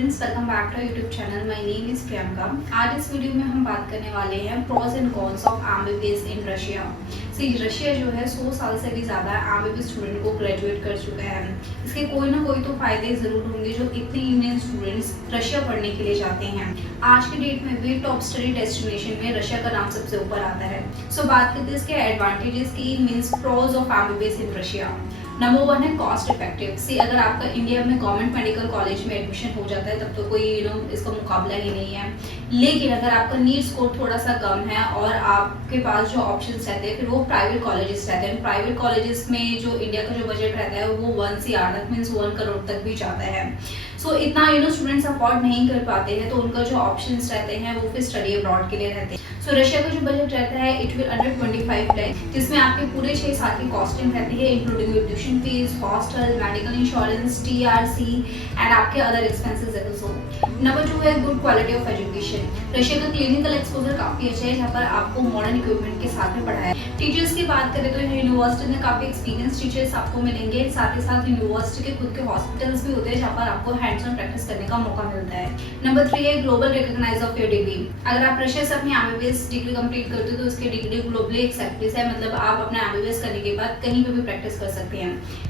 Students, welcome back to YouTube channel. My name is Priyanka. आज इस video में हम बात करने वाले हैं pros and cons of MBBS in Russia. Russia जो है 100 साल से भी ज़्यादा एमबीबीएस स्टूडेंट को ग्रेजुएट कर चुका है। इसके कोई ना कोई तो फायदे ज़रूर होंगे जो इतने इंडियन स्टूडेंट्स रशिया पढ़ने के लिए जाते हैं। आज के डेट में भी टॉप स्टडी डेस्टिनेशन में रशिया का नाम सबसे ऊपर आता है। बात करते हैं इसके एडवांटेजेस की, means pros of MBBS in Russia. Number 1 है कॉस्ट इफेक्टिव। अगर आपका इंडिया में गवर्नमेंट मेडिकल कॉलेज में एडमिशन हो जाता है तब तो कोई इसका मुकाबला ही नहीं है। लेकिन अगर आपका नीट स्कोर थोड़ा सा कम है और आपके पास जो ऑप्शंस रहते हैं फिर वो प्राइवेट कॉलेजेस रहते हैं। प्राइवेट कॉलेजेस में जो इंडिया का जो बजट रहता है वो 1 से 8 तक, मीन्स 1 करोड़ तक भी जाता है। इतना स्टूडेंट्स अफोर्ड नहीं कर पाते हैं तो उनका जो ऑप्शंस रहते हैं वो फिर स्टडी अब्रॉड के लिए रहते हैं। रशिया का जो बजट रहता है इट विल अंडर 25 लाख, जिसमें आपके पूरे 6 साल की कॉस्टिंग रहती है, including tuition fees, hostel, medical insurance, TRC and आपके अदर एक्सपेंसेस आल्सो। नंबर 2 है good quality of education. Russia का क्लिनिकल एक्सपोजर काफी अच्छा है, जहाँ पर आपको मॉडर्न इक्विपमेंट के साथ में पढ़ाया है। टीचर्स की बात करें तो यूनिवर्सिटी में काफी एक्सपीरियंस टीचर्स आपको मिलेंगे। साथ ही साथ यूनिवर्सिटी के खुद के हॉस्पिटल्स भी होते हैं जहाँ पर आपको हैंड्स ऑन प्रैक्टिस करने का मौका मिलता है। नंबर 3 है global recognize of your degree. अगर आप रशिया से अपनी एमबीबीएस डिग्री कंप्लीट करते हो तो उसकी डिग्री ग्लोबली एक्सेप्टेड है, मतलब आप अपना एमबीबीएस करने के बाद कहीं पे भी प्रैक्टिस कर सकते हैं।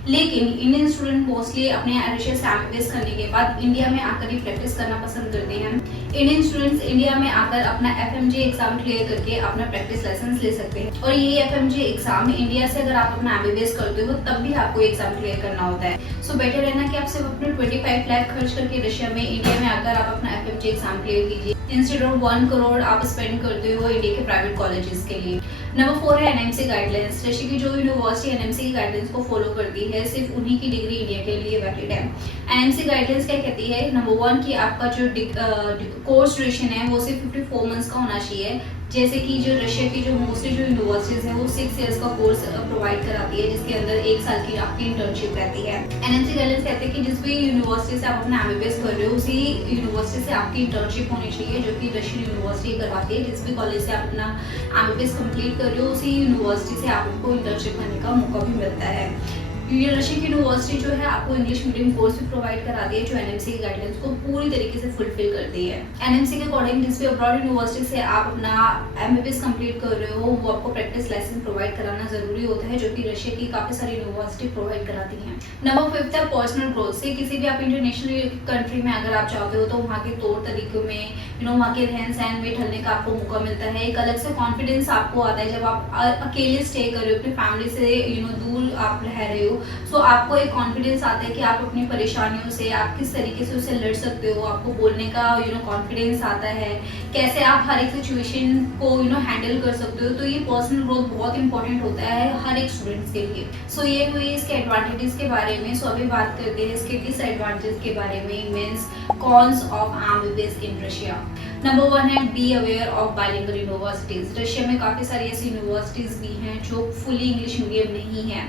लेकिन इंडियन स्टूडेंट मोस्टली अपने रशिया से एमबीबीएस करने के बाद इंडिया में आकर ही प्रैक्टिस करना पसंद करते हैं। इंडियन स्टूडेंट्स इंडिया में आकर अपना एफएमजी एग्जाम क्लियर करके अपना प्रैक्टिस लाइसेंस ले सकते हैं। और ये एफएमजी एग्जाम इंडिया से अगर आप अपना एमबीबीएस करते हो तब भी आपको एग्जाम क्लियर करना होता है। बेटर है ना कि आप सिर्फ अपने 25 लाख खर्च करके रशिया में इंडिया में आकर आप अपना एफएमजी एग्जाम क्लियर कीजिए, इंस्टेड ऑफ 1 करोड़ आप स्पेंड करते हो इंडिया के प्राइवेट कॉलेजेस के लिए। नंबर 4 है एनएमसी गाइडलाइंस। रशिया की जो यूनिवर्सिटी एनएमसी की गाइडलाइंस को फॉलो करती है, सिर्फ उन्हीं की डिग्री इंडिया के लिए वैलिड है। एनएमसी गाइडलाइंस क्या कहती है? नंबर 1 कि आपका जो कोर्स ड्यूरेशन है वो सिर्फ 54 मंथ्स का होना चाहिए। जैसे कि जो रशिया की जो मोस्टली जो यूनिवर्सिटीज है वो 6 इयर्स का कोर्स प्रोवाइड कराती है, जिसके अंदर 1 साल की आपकी इंटर्नशिप रहती है। एनएमसी गाइडलाइंस कहते हैं कि जिस भी यूनिवर्सिटी से आप अपना एमबीबीएस कर रहे हो उसी यूनिवर्सिटी से आपकी इंटर्नशिप होनी चाहिए, जो कि रशियन यूनिवर्सिटी करवाती है। जिस भी कॉलेज से आप अपना एमबीबीएस कंप्लीट कर रहे हो उसी यूनिवर्सिटी से आपको इंटर्नशिप करने का मौका भी मिलता है। रशिया की यूनिवर्सिटी जो है आपको इंग्लिश मीडियम कोर्स भी प्रोवाइड कराती है, जो एनएमसी की गाइडलाइंस को पूरी तरीके से फुलफिल करती है। एनएमसी के अकॉर्डिंग जिस भी अब्रॉड यूनिवर्सिटी से आप अपना एमबीबीएस कंप्लीट कर रहे हो वो आपको प्रैक्टिस लाइसेंस प्रोवाइड कराना जरूरी होता है, जो कि रशिया की काफी सारी यूनिवर्सिटी प्रोवाइड कराती हैं। नंबर 5 है पर्सनल ग्रोथ। से किसी भी आप इंटरनेशनल कंट्री में अगर आप जाते हो तो वहाँ के तौर तरीकों में वहाँ के रहन सहन में ढलने का आपको मौका मिलता है। एक अलग से कॉन्फिडेंस आपको आता है जब आप अकेले स्टे कर रहे हो, अपनी फैमिली से दूर आप रह रहे हो। आपको एक कॉन्फिडेंस आता है कि आप अपनी परेशानियों से आप किस तरीके से उसे लड़ सकते हो। आपको बोलने का कॉन्फिडेंस आता है, कैसे आप हर एक सिचुएशन को हैंडल कर सकते हो। तो ये पर्सनल ग्रोथ बहुत इंपॉर्टेंट होता है हर एक स्टूडेंट्स के लिए। ये हुई इसके एडवांटेजेस के बारे में। अभी बात करते हैं इसके डिसएडवांटेजेस के बारे में, means cons of MBBS in Russia. Number 1 है be aware of bilingual universities. Russia में काफी सारी ऐसी यूनिवर्सिटीज भी हैं जो फुली इंग्लिश मीडियम नहीं है।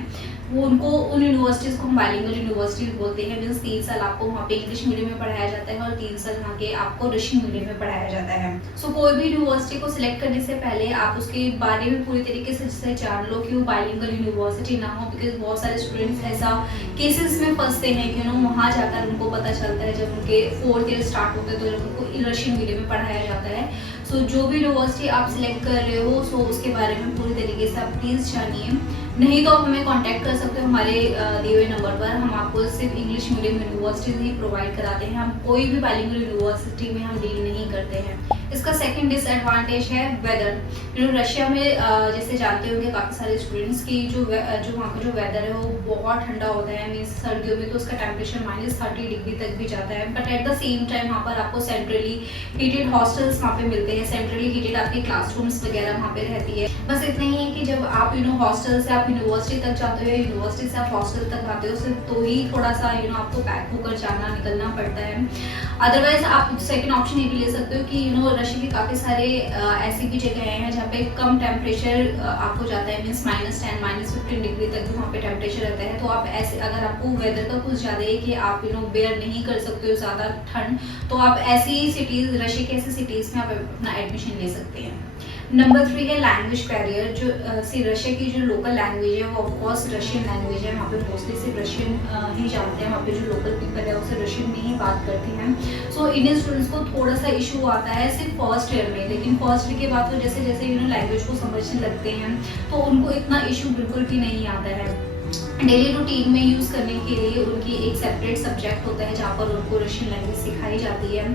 उन यूनिवर्सिटीज को हम बाइलिंगुअल यूनिवर्सिटीज बोलते हैं। मींस 3 साल आपको वहाँ पे इंग्लिश मीडियम में पढ़ाया जाता है और 3 साल वहाँ के आपको रशियन मीडियम में पढ़ाया जाता है। कोई भी यूनिवर्सिटी को सिलेक्ट करने से पहले आप उसके बारे में पूरी तरीके से जान लो कि वो बाइलिंगुअल यूनिवर्सिटी ना हो, बिकॉज बहुत सारे स्टूडेंट्स ऐसा केसेस में फंसते हैं कि वहाँ जाकर उनको पता चलता है जब उनके 4th ईयर स्टार्ट होते हैं तो जब उनको रशियन मीडियम में पढ़ाया जाता है। जो भी यूनिवर्सिटी आप सिलेक्ट कर रहे हो उसके बारे में पूरी तरीके से आप प्लीज़ जानिए। नहीं तो आप हमें कांटेक्ट कर सकते हो हमारे दिए हुए नंबर पर। हम आपको सिर्फ इंग्लिश मीडियम यूनिवर्सिटीज ही प्रोवाइड कराते हैं, हम कोई भी बाइलिंगुअल यूनिवर्सिटी में हम डील नहीं करते हैं। इसका सेकंड डिसएडवांटेज है वेदर। रशिया में जैसे जानते होंगे काफ़ी सारे स्टूडेंट्स की जो वहाँ का जो वेदर है वो बहुत ठंडा होता है। मीन्स सर्दियों में तो उसका टेम्परेचर -30 डिग्री तक भी जाता है। But at the same time वहाँ पर आपको सेंट्रली हीटेड हॉस्टल्स वहाँ पे मिलते हैं, सेंट्रली हीटेड आपकी क्लासरूम्स वगैरह वहाँ पे रहती है। बस इतना ही है कि जब आप हॉस्टल से आप यूनिवर्सिटी तक जाते हो या यूनिवर्सिटी से आप हॉस्टल तक आते हो सिर्फ तो ही थोड़ा सा आपको पैक होकर जाना निकलना पड़ता है। अदरवाइज आप सेकंड ऑप्शन ये भी ले सकते हो कि रशिया के काफ़ी सारे ऐसी भी जगह हैं जहाँ पे कम टेम्परेचर आपको जाता है, मीन्स -10 -15 डिग्री तक भी वहाँ पे टेम्परेचर रहता है। तो आप ऐसे अगर आपको वेदर का कुछ ज़्यादा है कि आप बेयर नहीं कर सकते हो ज़्यादा ठंड, तो आप ऐसी सिटीज़ रशिया की ऐसी सिटीज़ में आप अपना एडमिशन ले सकते हैं। नंबर 3 है लैंग्वेज बैरियर। जो रशिया की जो लोकल लैंग्वेज है वो ऑफकोर्स रशियन लैंग्वेज है। वहाँ पे मोस्टली सिर्फ रशियन ही जानते हैं। वहाँ पे जो लोकल पीपल है उससे रशियन में ही बात करते हैं। सो इंडियन स्टूडेंट्स को थोड़ा सा इशू आता है सिर्फ फर्स्ट ईयर में, लेकिन फर्स्ट ईयर के बाद तो जैसे जैसे लैंग्वेज को समझने लगते हैं तो उनको इतना इशू बिल्कुल भी नहीं आता है। डेली रूटीन में यूज़ करने के लिए उनकी एक सेपरेट सब्जेक्ट होता है जहाँ पर उनको रशियन लैंग्वेज सिखाई जाती है।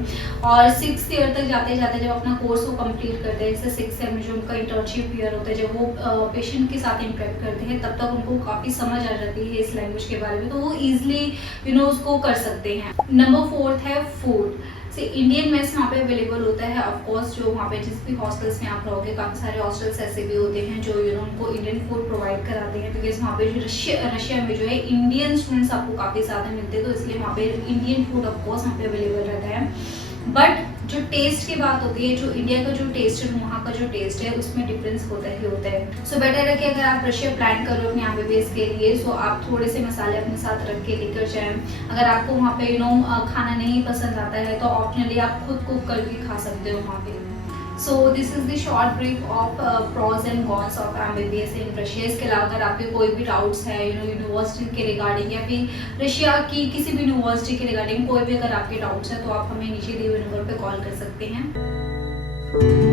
और 6th ईयर तक जाते जाते जब अपना कोर्स को कंप्लीट करते हैं, जैसे 6th ईयर में जो उनका इंटर्नशिप ईयर होता है, जब वो पेशेंट के साथ इंटरेक्ट करते हैं तब तक उनको काफ़ी समझ आ जाती है इस लैंग्वेज के बारे में, तो वो ईजिली उसको कर सकते हैं। नंबर 4 है फूड। से इंडियन मेस वहाँ पे अवेलेबल होता है। ऑफकोर्स जो वहाँ पे जिस भी हॉस्टल्स में आप रहोगे, काफ़ी सारे हॉस्टल्स ऐसे भी होते हैं जो उनको इंडियन फूड प्रोवाइड कराते हैं, बिकॉज वहाँ पे जो रशिया में जो है इंडियन स्टूडेंट्स आपको काफ़ी ज़्यादा मिलते हैं, तो इसलिए वहाँ पे इंडियन फूड ऑफकोर्स वहाँ पे अवेलेबल रहता है। बट जो टेस्ट की बात होती है, जो इंडिया का जो टेस्ट है वहाँ का जो टेस्ट है उसमें डिफरेंस होता ही होता है। सो बेटर है कि अगर आप रशिया प्लान कर रहे हो अपने एमबीबीएस के लिए, सो आप थोड़े से मसाले अपने साथ रख के लेकर जाएं। अगर आपको वहाँ पे खाना नहीं पसंद आता है तो ऑप्शनली आप खुद कुक करके खा सकते हो वहाँ पे। So this is the short brief of pros and cons of MBBS in Russia. इसके अलावा अगर आपके कोई भी डाउट्स है यूनिवर्सिटी के रिगार्डिंग या फिर रशिया की किसी भी यूनिवर्सिटी के रिगार्डिंग कोई भी अगर आपके डाउट्स है तो आप हमें नीचे दिए हुए नंबर पे कॉल कर सकते हैं।